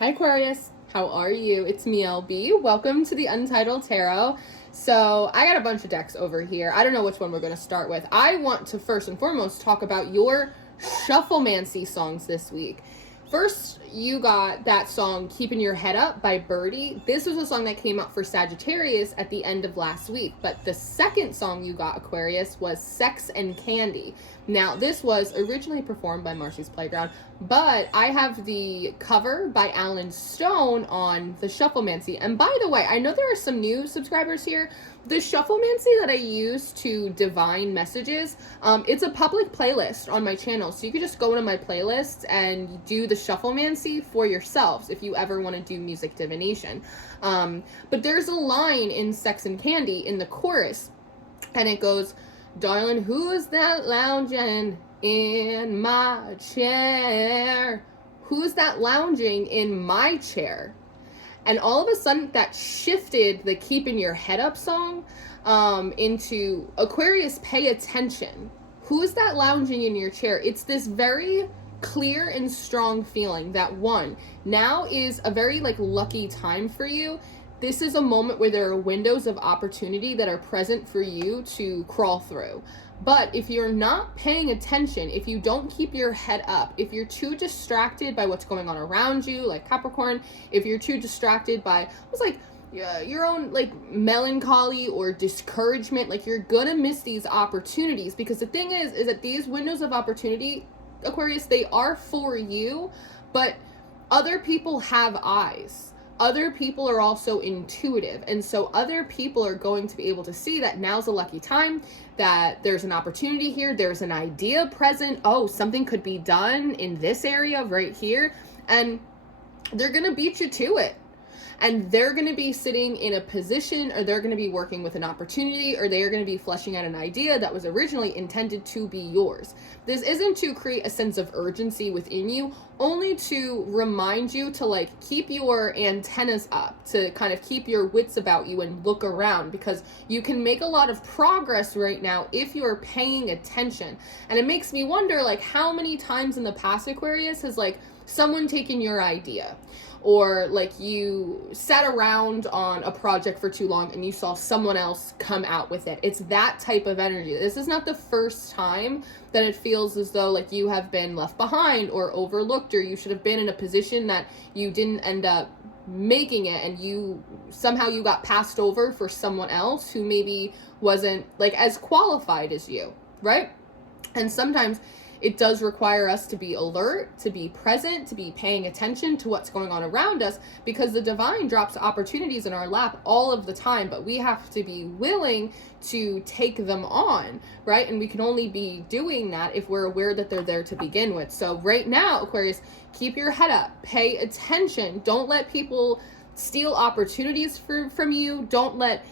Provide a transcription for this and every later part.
Hi Aquarius, how are you? It's me, LB. Welcome to the Untitled Tarot. So I got a bunch of decks over here. I don't know which one we're going to start with. I want to first and foremost talk about your shufflemancy songs this week. First, you got that song Keeping Your Head Up by Birdie. This was a song that came out for Sagittarius at the end of last week. But the second song you got, Aquarius, was Sex and Candy. Now, this was originally performed by Marcy's Playground, but I have the cover by Alan Stone on the Shufflemancy. And by the way, I know there are some new subscribers here. The Shufflemancy that I use to divine messages, it's a public playlist on my channel. So you could just go into my playlists and do the Shufflemancy for yourselves if you ever want to do music divination. But there's a line in Sex and Candy in the chorus, and it goes, "Darling, who is that lounging in my chair? Who's that lounging in my chair?" And all of a sudden that shifted the Keeping Your Head Up song into Aquarius, pay attention. Who's that lounging in your chair? It's this very clear and strong feeling that one, now is a very lucky time for you. This is a moment where there are windows of opportunity that are present for you to crawl through. But if you're not paying attention, if you don't keep your head up, if you're too distracted by what's going on around you, like Capricorn, if you're too distracted by your own melancholy or discouragement, you're gonna miss these opportunities. Because the thing is that these windows of opportunity, Aquarius, they are for you, but other people have eyes. Other people are also intuitive, and so other people are going to be able to see that now's a lucky time, that there's an opportunity here, there's an idea present, oh, something could be done in this area right here, and they're gonna beat you to it. And they're going to be sitting in a position, or they're going to be working with an opportunity, or they are going to be fleshing out an idea that was originally intended to be yours. This isn't to create a sense of urgency within you, only to remind you to keep your antennas up, to kind of keep your wits about you and look around, because you can make a lot of progress right now if you're paying attention. And it makes me wonder, how many times in the past, Aquarius, has someone taken your idea? Or you sat around on a project for too long and you saw someone else come out with it. It's that type of energy. This is not the first time that it feels as though you have been left behind or overlooked, or you should have been in a position that you didn't end up making it, and you got passed over for someone else who maybe wasn't as qualified as you, right? And sometimes it does require us to be alert, to be present, to be paying attention to what's going on around us, because the divine drops opportunities in our lap all of the time, but we have to be willing to take them on, right? And we can only be doing that if we're aware that they're there to begin with. So right now, Aquarius, keep your head up, pay attention. Don't let people steal opportunities from you. Don't let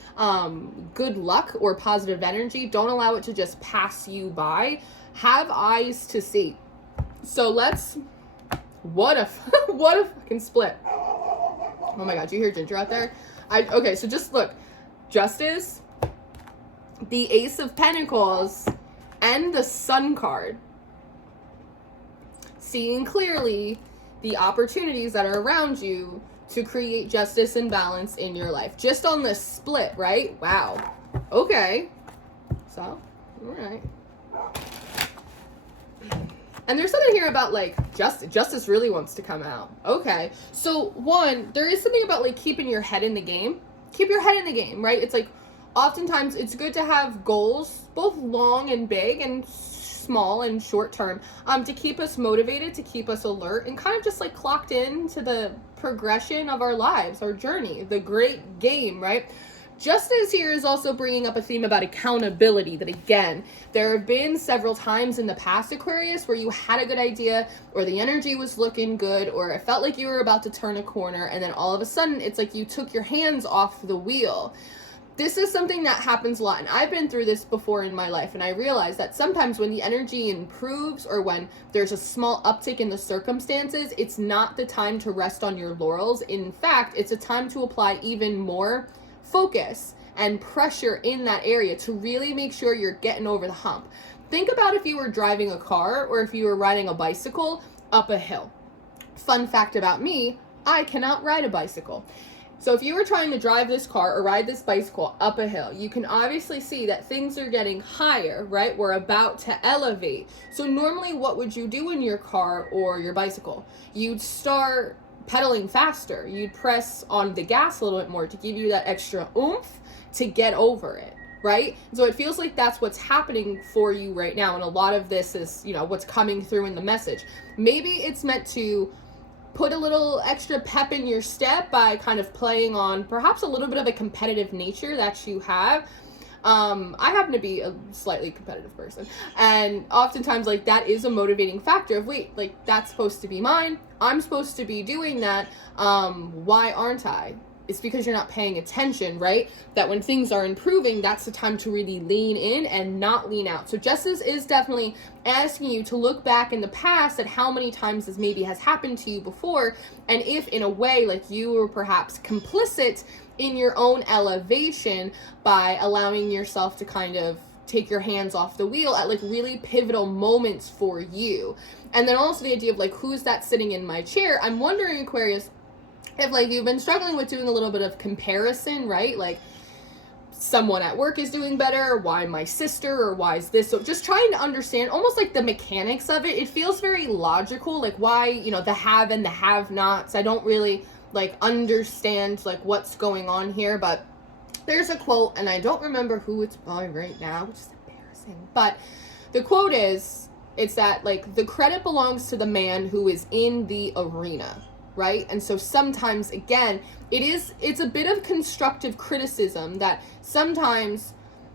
good luck or positive energy, don't allow it to just pass you by. Have eyes to see. So what a fucking split. Oh my God, do you hear Ginger out there? Okay, so just look. Justice, the Ace of Pentacles, and the Sun card. Seeing clearly the opportunities that are around you to create justice and balance in your life. Just on this split, right? Wow. Okay. So, all right. And there's something here about justice really wants to come out. Okay. So one, there is something about keeping your head in the game. Keep your head in the game, right? It's oftentimes it's good to have goals, both long and big and small and short term, to keep us motivated, to keep us alert, and kind of just clocked in to the progression of our lives, our journey, the great game, right? Justice here is also bringing up a theme about accountability, that again, there have been several times in the past, Aquarius, where you had a good idea, or the energy was looking good, or it felt like you were about to turn a corner, and then all of a sudden, it's you took your hands off the wheel. This is something that happens a lot, and I've been through this before in my life, and I realized that sometimes when the energy improves, or when there's a small uptick in the circumstances, it's not the time to rest on your laurels. In fact, it's a time to apply even more focus and pressure in that area to really make sure you're getting over the hump. Think about if you were driving a car or if you were riding a bicycle up a hill. Fun fact about me, I cannot ride a bicycle. So if you were trying to drive this car or ride this bicycle up a hill, you can obviously see that things are getting higher, right? We're about to elevate. So normally what would you do in your car or your bicycle? You'd start pedaling faster. You'd press on the gas a little bit more to give you that extra oomph to get over it, right? So it feels like that's what's happening for you right now. And a lot of this is, what's coming through in the message. Maybe it's meant to put a little extra pep in your step by kind of playing on perhaps a little bit of a competitive nature that you have. I happen to be a slightly competitive person, and oftentimes like that is a motivating factor of, wait, like that's supposed to be mine. I'm supposed to be doing that. Why aren't I? It's because you're not paying attention, right? That when things are improving, that's the time to really lean in and not lean out. So Justice is definitely asking you to look back in the past at how many times this maybe has happened to you before, and if in a way like you were perhaps complicit in your own elevation by allowing yourself to kind of take your hands off the wheel at like really pivotal moments for you. And then also the idea of like, who's that sitting in my chair? I'm wondering, Aquarius, if like you've been struggling with doing a little bit of comparison, right? Like someone at work is doing better, why my sister, or why is this? So just trying to understand almost like the mechanics of it. It feels very logical, like why, the have and the have-nots. I don't really like understand like what's going on here, but there's a quote, and I don't remember who it's by right now, which is embarrassing. But the quote is, it's that like the credit belongs to the man who is in the arena. Right? And so sometimes, again, it's a bit of constructive criticism that sometimes,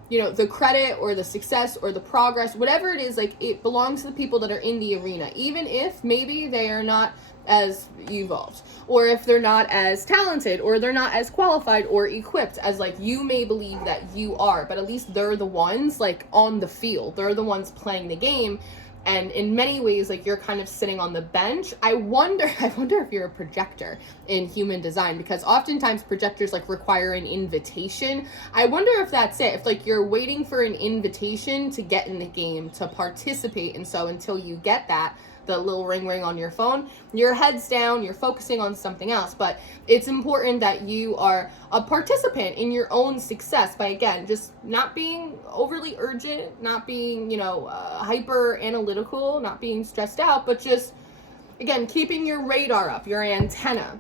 the credit or the success or the progress, whatever it is, like it belongs to the people that are in the arena, even if maybe they are not as evolved, or if they're not as talented, or they're not as qualified or equipped as like you may believe that you are, but at least they're the ones like on the field. They're the ones playing the game. And in many ways, like you're kind of sitting on the bench. I wonder if you're a projector in human design, because oftentimes projectors like require an invitation. I wonder if that's it. If like you're waiting for an invitation to get in the game, to participate. And so until you get that, the little ring on your phone, your head's down, you're focusing on something else. But it's important that you are a participant in your own success by, again, just not being overly urgent, not being, hyper analytical, not being stressed out, but just, again, keeping your radar up, your antenna.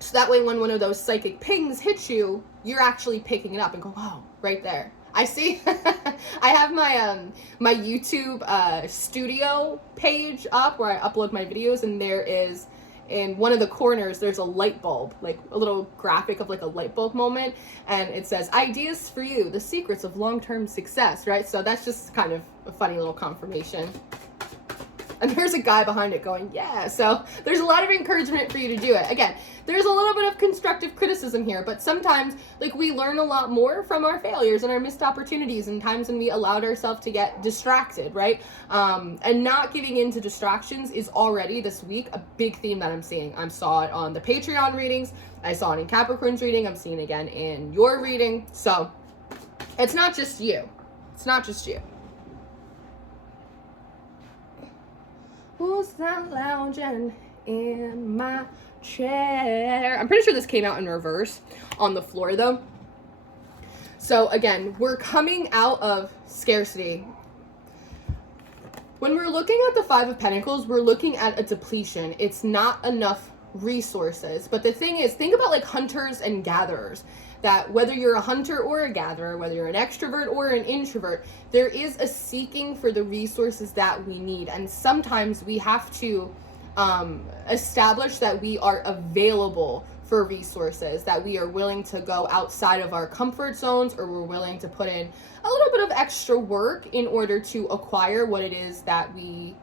So that way when one of those psychic pings hits you, you're actually picking it up and go, wow, right there. I see. I have my YouTube studio page up where I upload my videos, and there is, in one of the corners, there's a light bulb, like a little graphic of like a light bulb moment, and it says, ideas for you, the secrets of long-term success, right? So that's just kind of a funny little confirmation. And there's a guy behind it going, yeah. So there's a lot of encouragement for you to do it. Again, there's a little bit of constructive criticism here, but sometimes like we learn a lot more from our failures and our missed opportunities and times when we allowed ourselves to get distracted, right? And not giving into distractions is already this week a big theme that I'm seeing. I saw it on the Patreon readings. I saw it in Capricorn's reading. I'm seeing it again in your reading. So it's not just you. It's not just you. Who's that lounging in my chair? I'm pretty sure this came out in reverse on the floor though. So again, we're coming out of scarcity. When we're looking at the Five of Pentacles, we're looking at a depletion. It's not enough resources. But the thing is, think about like hunters and gatherers. That whether you're a hunter or a gatherer, whether you're an extrovert or an introvert, there is a seeking for the resources that we need. And sometimes we have to establish that we are available for resources, that we are willing to go outside of our comfort zones, or we're willing to put in a little bit of extra work in order to acquire what it is that we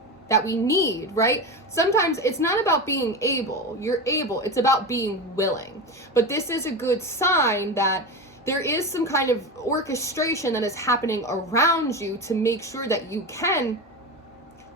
need, right? Sometimes it's not about being able. You're able. It's about being willing. But this is a good sign that there is some kind of orchestration that is happening around you to make sure that you can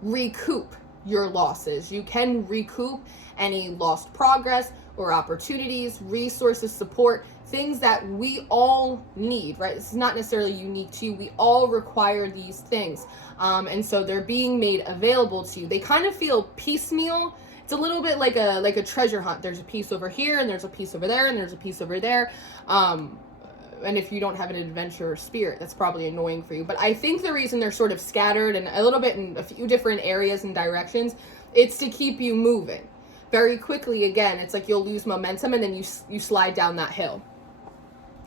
recoup your losses. You can recoup any lost progress or opportunities, resources, support, things that we all need, right? It's not necessarily unique to you. We all require these things. And so they're being made available to you. They kind of feel piecemeal It's a little bit like a treasure hunt. There's a piece over here, and there's a piece over there, and there's a piece over there. And if you don't have an adventure spirit, that's probably annoying for you. But I think the reason they're sort of scattered and a little bit in a few different areas and directions, it's to keep you moving. Very quickly, again, it's like you'll lose momentum and then you slide down that hill.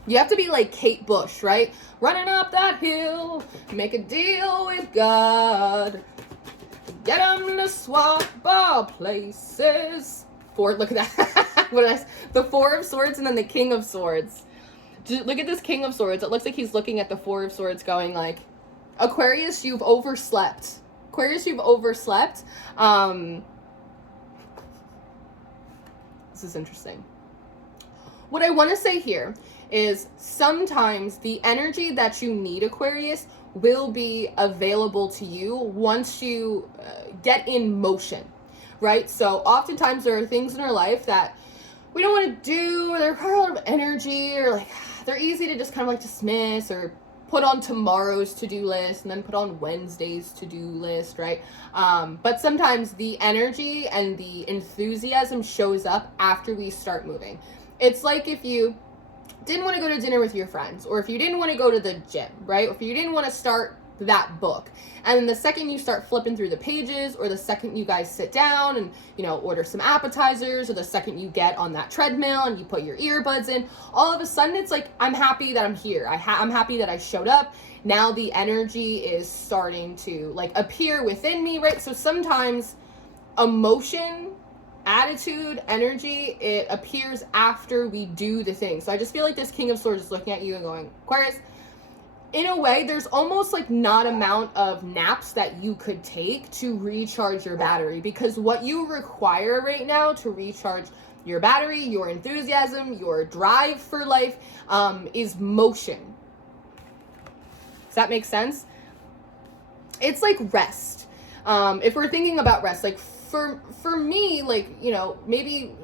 You have to be like Kate Bush, right? Running up that hill, make a deal with God. Get them to swap our places. Look at that. The Four of Swords and then the King of Swords. Look at this King of Swords. It looks like he's looking at the Four of Swords going like, Aquarius, you've overslept. Aquarius, you've overslept. This is interesting. What I want to say here is sometimes the energy that you need, Aquarius, will be available to you once you get in motion, right? So oftentimes there are things in our life that we don't want to do, or they're kind of a lot of energy, or like they're easy to just kind of like dismiss or put on tomorrow's to-do list and then put on Wednesday's to-do list, right? But sometimes the energy and the enthusiasm shows up after we start moving. It's like if you didn't want to go to dinner with your friends, or if you didn't want to go to the gym, right? Or if you didn't want to start that book, and then the second you start flipping through the pages, or the second you guys sit down and, you know, order some appetizers, or the second you get on that treadmill and you put your earbuds in, all of a sudden it's like, I'm happy that I'm here. I'm happy that I showed up. Now the energy is starting to like appear within me, right? So sometimes emotion, attitude, energy, it appears after we do the thing. So I just feel like this King of Swords is looking at you and going, Aquarius, in a way, there's almost like not amount of naps that you could take to recharge your battery, because what you require right now to recharge your battery, your enthusiasm, your drive for life, is motion. Does that make sense? It's like rest. If we're thinking about rest, like for me, like, you know, maybe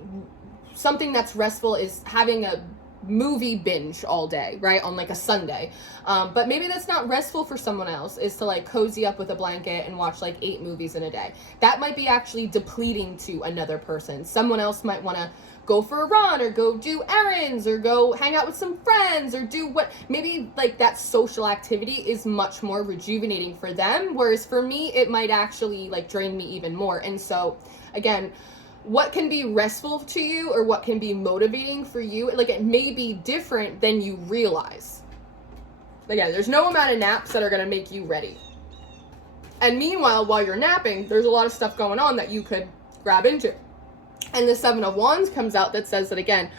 something that's restful is having a movie binge all day, right, on like a Sunday, but maybe that's not restful for someone else, is to like cozy up with a blanket and watch like 8 movies in a day. That might be actually depleting to another person. Someone else might want to go for a run, or go do errands, or go hang out with some friends, or do what, maybe like that social activity is much more rejuvenating for them, whereas for me it might actually like drain me even more. And so again, what can be restful to you or what can be motivating for you, like it may be different than you realize. Again, there's no amount of naps that are going to make you ready. And meanwhile, while you're napping, there's a lot of stuff going on that you could grab into. And the Seven of Wands comes out that says that, again,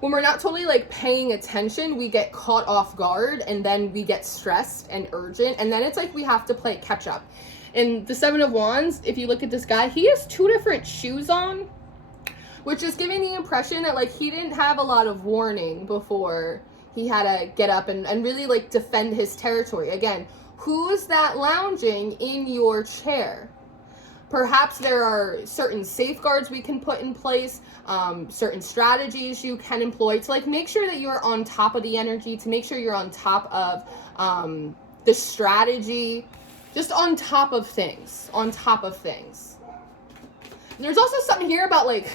when we're not totally like paying attention, we get caught off guard, and then we get stressed and urgent, and then it's like we have to play catch up. And the Seven of Wands, if you look at this guy, he has 2 different shoes on, which is giving the impression that like he didn't have a lot of warning before he had to get up and really like defend his territory. Again, who's that lounging in your chair? Perhaps there are certain safeguards we can put in place, certain strategies you can employ to like make sure that you're on top of the energy, to make sure you're on top of the strategy, just on top of things, There's also something here about like,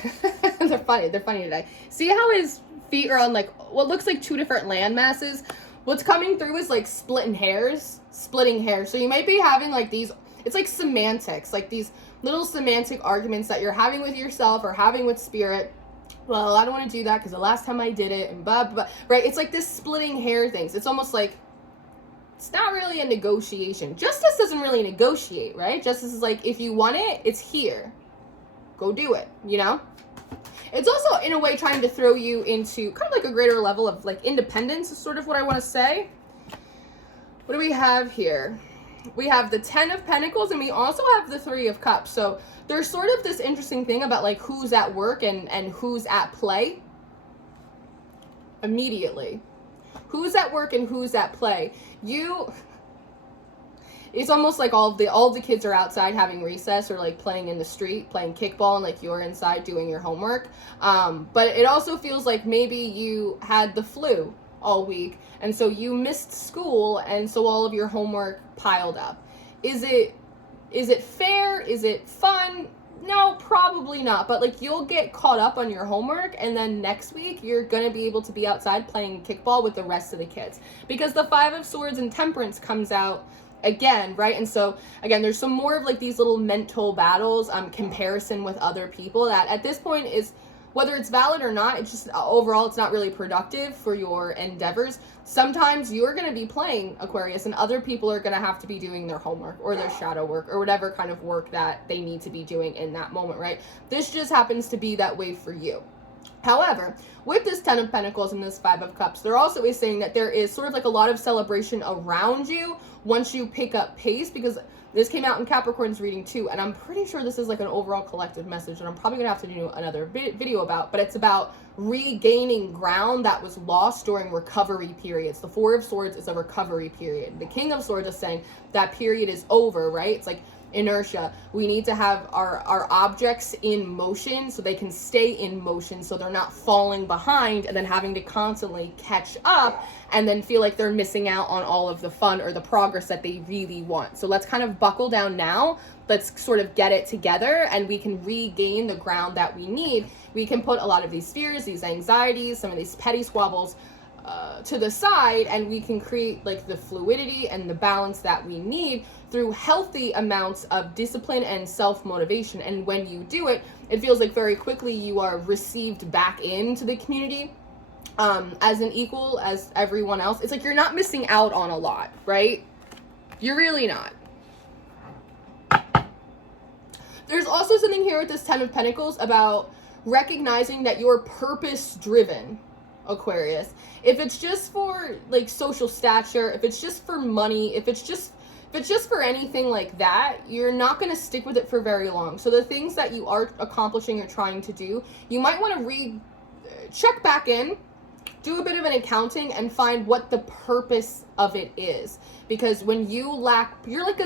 they're funny today. See how his feet are on like what looks like 2 different land masses? What's coming through is like splitting hairs. So you might be having like these, it's like semantics, like these little semantic arguments that you're having with yourself or having with spirit. Well, I don't want to do that because the last time I did it and blah, blah, blah, right? It's like this splitting hair things. It's almost like, it's not really a negotiation. Justice doesn't really negotiate, right? Justice is like, if you want it, it's here. Go do it, you know? It's also, in a way, trying to throw you into kind of like a greater level of like independence is sort of what I want to say. What do we have here? We have the 10 of Pentacles, and we also have the 3 of Cups. So there's sort of this interesting thing about like who's at work and who's at play immediately. Who's at work and who's at play? It's almost like all the kids are outside having recess or like playing in the street, playing kickball, and like you're inside doing your homework. But it also feels like maybe you had the flu all week, and so you missed school, and so all of your homework piled up. Is it fair? Is it fun? No, probably not. But like you'll get caught up on your homework, and then next week you're gonna be able to be outside playing kickball with the rest of the kids, because the Five of Swords and Temperance comes out again, right? And so again, there's some more of like these little mental battles, comparison with other people that at this point is, whether it's valid or not, it's just overall it's not really productive for your endeavors. Sometimes you're going to be playing Aquarius and other people are going to have to be doing their homework or their shadow work or whatever kind of work that they need to be doing in that moment, right? This just happens to be that way for you. However, with this Ten of Pentacles and this Five of Cups, there also is saying that there is sort of like a lot of celebration around you once you pick up pace, because this came out in Capricorn's reading too, and I'm pretty sure this is like an overall collective message that I'm probably going to have to do another video about, but it's about regaining ground that was lost during recovery periods. The Four of Swords is a recovery period. The King of Swords is saying that period is over, right? It's like inertia. We need to have our objects in motion so they can stay in motion, so they're not falling behind and then having to constantly catch up and then feel like they're missing out on all of the fun or the progress that they really want. So let's kind of buckle down now. Let's sort of get it together and we can regain the ground that we need. We can put a lot of these fears, these anxieties, some of these petty squabbles to the side, and we can create like the fluidity and the balance that we need through healthy amounts of discipline and self-motivation. And when you do it, it feels like very quickly you are received back into the community as an equal as everyone else. It's like you're not missing out on a lot, right? You're really not. There's also something here with this Ten of Pentacles about recognizing that you're purpose-driven, Aquarius. If it's just for like social stature, if it's just for money, if it's just for anything like that, you're not going to stick with it for very long. So the things that you are accomplishing or trying to do, you might want to check back in, do a bit of an accounting and find what the purpose of it is. Because when you lack, you're like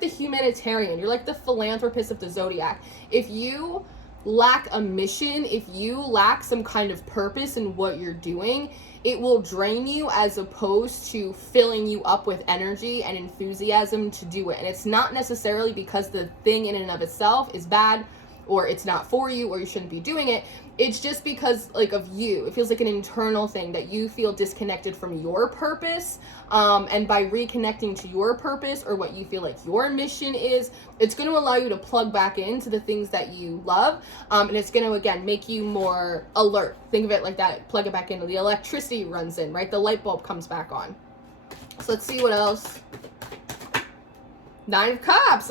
the humanitarian, you're like the philanthropist of the zodiac. If you lack a mission, if you lack some kind of purpose in what you're doing, it will drain you as opposed to filling you up with energy and enthusiasm to do it. And it's not necessarily because the thing in and of itself is bad or it's not for you or you shouldn't be doing it. It's just because like of you. It feels like an internal thing that you feel disconnected from your purpose. And by reconnecting to your purpose or what you feel like your mission is, it's going to allow you to plug back into the things that you love. And it's going to, again, make you more alert. Think of it like that. Plug it back in. The electricity runs in, right? The light bulb comes back on. So let's see what else. Nine of Cups.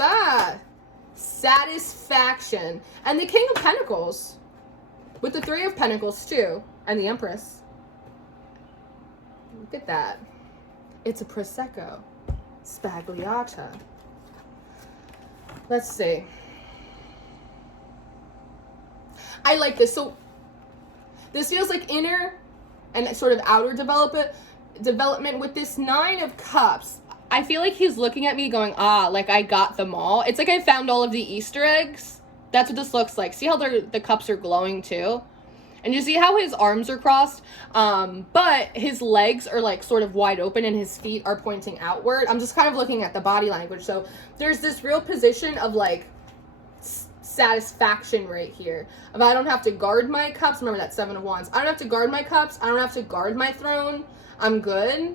Satisfaction. And the King of Pentacles. With the Three of Pentacles, too. And the Empress. Look at that. It's a Prosecco. Spagliata. Let's see. I like this. So, this feels like inner and sort of outer development with this Nine of Cups. I feel like he's looking at me going, like I got them all. It's like I found all of the Easter eggs. That's what this looks like. See how the cups are glowing too? And you see how his arms are crossed? But his legs are like sort of wide open and his feet are pointing outward. I'm just kind of looking at the body language. So there's this real position of like satisfaction right here. If I don't have to guard my cups, remember that Seven of Wands. I don't have to guard my cups. I don't have to guard my throne. I'm good.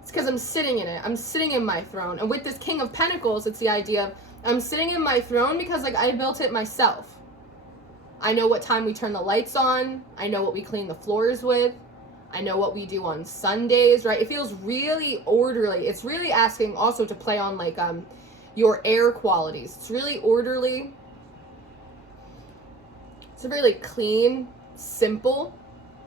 It's because I'm sitting in it. I'm sitting in my throne. And with this King of Pentacles, it's the idea of I'm sitting in my throne because like I built it myself. I know what time we turn the lights on. I know what we clean the floors with. I know what we do on Sundays, right? It feels really orderly. It's really asking also to play on like your air qualities. It's really orderly. It's really clean, simple.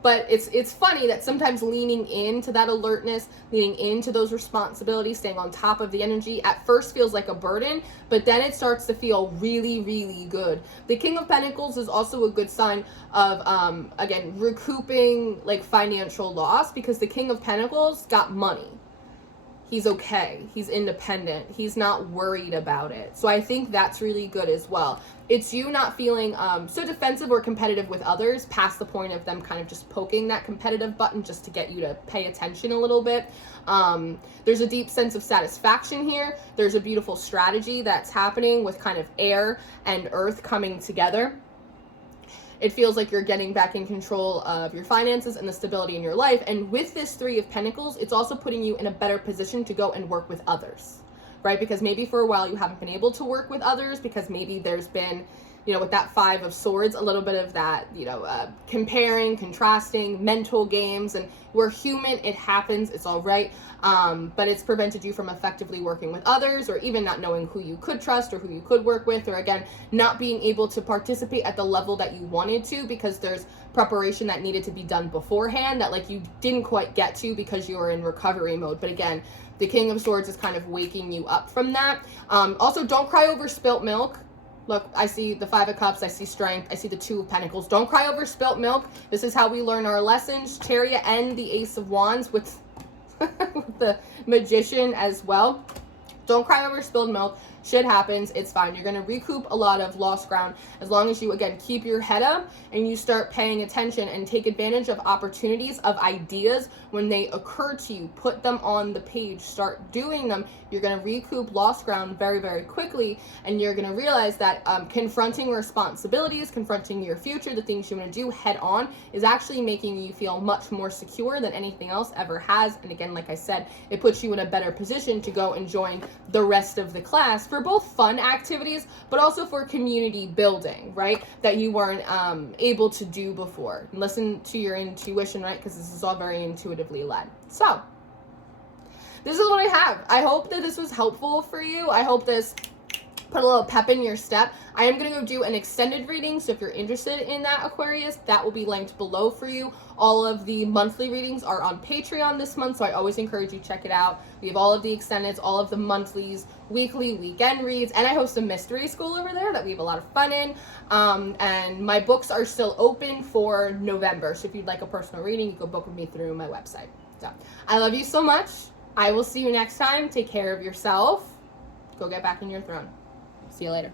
But it's funny that sometimes leaning into that alertness, leaning into those responsibilities, staying on top of the energy, at first feels like a burden, but then it starts to feel really, really good. The King of Pentacles is also a good sign of, again, recouping like financial loss, because the King of Pentacles got money. he's okay, he's independent, he's not worried about it. So I think that's really good as well. It's you not feeling so defensive or competitive with others past the point of them kind of just poking that competitive button just to get you to pay attention a little bit. There's a deep sense of satisfaction here. There's a beautiful strategy that's happening with kind of air and earth coming together. It feels like you're getting back in control of your finances and the stability in your life. And with this Three of Pentacles, it's also putting you in a better position to go and work with others, right? Because maybe for a while you haven't been able to work with others because maybe there's been, with that Five of Swords, a little bit of that, comparing, contrasting, mental games, and we're human, it happens, it's all right. But it's prevented you from effectively working with others, or even not knowing who you could trust or who you could work with, or again, not being able to participate at the level that you wanted to because there's preparation that needed to be done beforehand that like you didn't quite get to because you were in recovery mode. But again, the King of Swords is kind of waking you up from that. Also, don't cry over spilt milk. Look, I see the Five of Cups, I see Strength, I see the Two of Pentacles. Don't cry over spilt milk. This is how we learn our lessons. Chariot and the Ace of Wands with the Magician as well. Don't cry over spilled milk. Shit happens. It's fine. You're going to recoup a lot of lost ground as long as you, again, keep your head up and you start paying attention and take advantage of opportunities, of ideas when they occur to you. Put them on the page. Start doing them. You're going to recoup lost ground very, very quickly. And you're going to realize that confronting responsibilities, confronting your future, the things you want to do head on is actually making you feel much more secure than anything else ever has. And again, like I said, it puts you in a better position to go and join the rest of the class for both fun activities, but also for community building, right? That you weren't able to do before. Listen to your intuition, right? Because this is all very intuitively led. So, this is what I have. I hope that this was helpful for you. I hope this put a little pep in your step. I am going to go do an extended reading, so if you're interested in that, Aquarius, that will be linked below for you. All of the monthly readings are on Patreon this month, so I always encourage you to check it out. We have all of the extendeds, all of the monthlies, weekly, weekend reads, and I host a mystery school over there that we have a lot of fun in. And my books are still open for November, so if you'd like a personal reading, you can book with me through my website. So I love you so much. I will see you next time. Take care of yourself. Go get back in your throne. See you later.